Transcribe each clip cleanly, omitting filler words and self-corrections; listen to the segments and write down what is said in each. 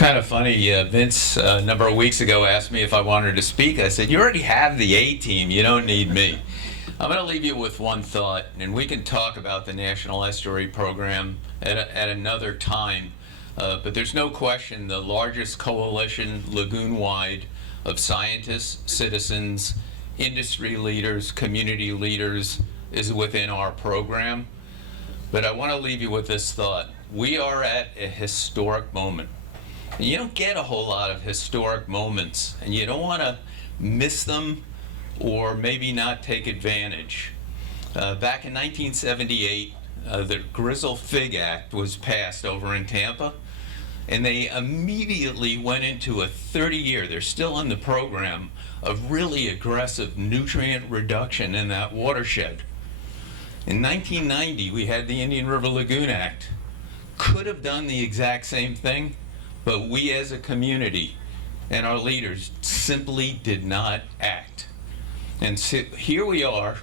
kind of funny. Vince, a number of weeks ago, asked me if I wanted to speak. I said, you already have the A team. You don't need me. I'm going to leave you with one thought, and we can talk about the National Estuary Program at another time. But there's no question the largest coalition, lagoon-wide, of scientists, citizens, industry leaders, community leaders is within our program. But I want to leave you with this thought. We are at a historic moment. And you don't get a whole lot of historic moments, and you don't want to miss them or maybe not take advantage. Back in 1978, the Grizzle Fig Act was passed over in Tampa, and they immediately went into a 30-year, they're still in the program, of really aggressive nutrient reduction in that watershed. In 1990, we had the Indian River Lagoon Act. Could have done the exact same thing, but we as a community and our leaders simply did not act. And so here we are,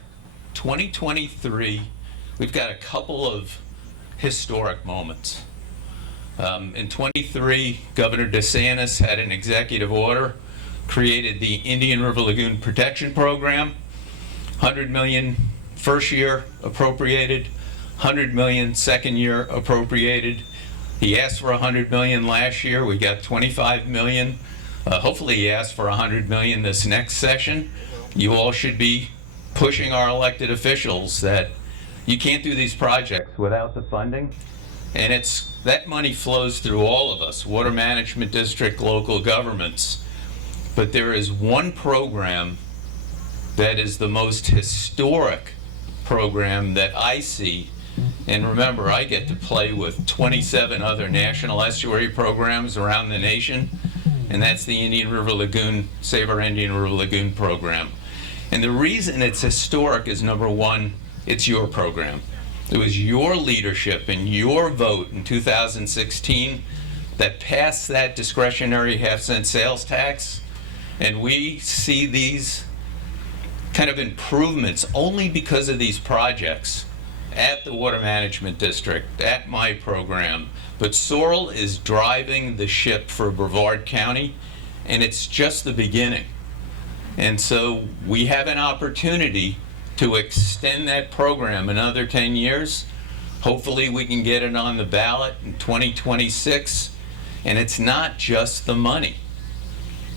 2023, we've got a couple of historic moments. In 23, Governor DeSantis had an executive order, created the Indian River Lagoon Protection Program, $100 million first year appropriated, $100 million second year appropriated. He asked for $100 million last year. We got $25 million. Hopefully he asked for $100 million this next session. You all should be pushing our elected officials that you can't do these projects without the funding. And that money flows through all of us, water management district, local governments. But there is one program that is the most historic program that I see. And remember, I get to play with 27 other national estuary programs around the nation, and that's the Indian River Lagoon, Save Our Indian River Lagoon program. And the reason it's historic is, number one, it's your program. It was your leadership and your vote in 2016 that passed that discretionary half-cent sales tax, and we see these kind of improvements only because of these projects at the Water Management District, at my program. But Sorrel is driving the ship for Brevard County, and it's just the beginning. And so we have an opportunity to extend that program another 10 years. Hopefully we can get it on the ballot in 2026. And it's not just the money.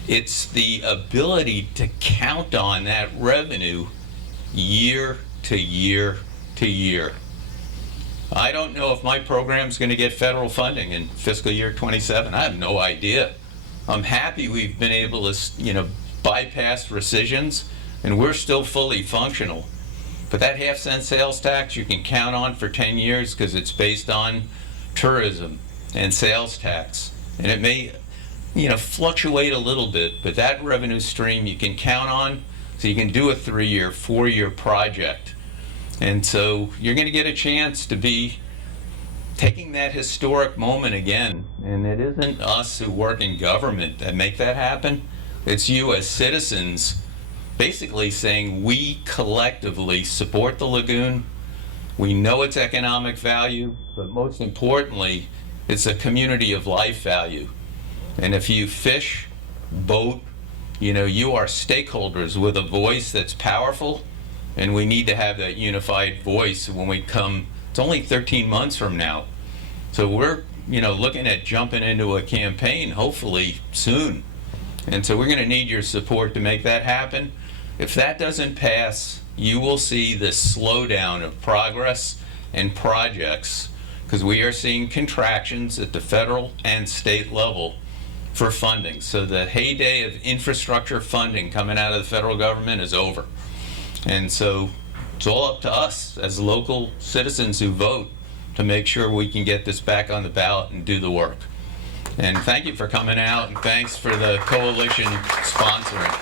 It's the ability to count on that revenue year to year to year. I don't know if my program's going to get federal funding in fiscal year 27. I have no idea. I'm happy we've been able to, bypass rescissions, and we're still fully functional. But that half-cent sales tax you can count on for 10 years because it's based on tourism and sales tax. And it may, fluctuate a little bit, but that revenue stream you can count on, so you can do a 3-year, 4-year project. And so you're going to get a chance to be taking that historic moment again. And it isn't us who work in government that make that happen. It's you as citizens basically saying we collectively support the lagoon. We know its economic value, but most importantly, it's a community of life value. And if you fish, boat, you are stakeholders with a voice that's powerful, and we need to have that unified voice when we come. It's only 13 months from now. So we're, looking at jumping into a campaign hopefully soon. And so we're going to need your support to make that happen. If that doesn't pass, you will see this slowdown of progress and projects, because we are seeing contractions at the federal and state level for funding. So the heyday of infrastructure funding coming out of the federal government is over. And so it's all up to us as local citizens who vote to make sure we can get this back on the ballot and do the work. And thank you for coming out, and thanks for the coalition sponsoring.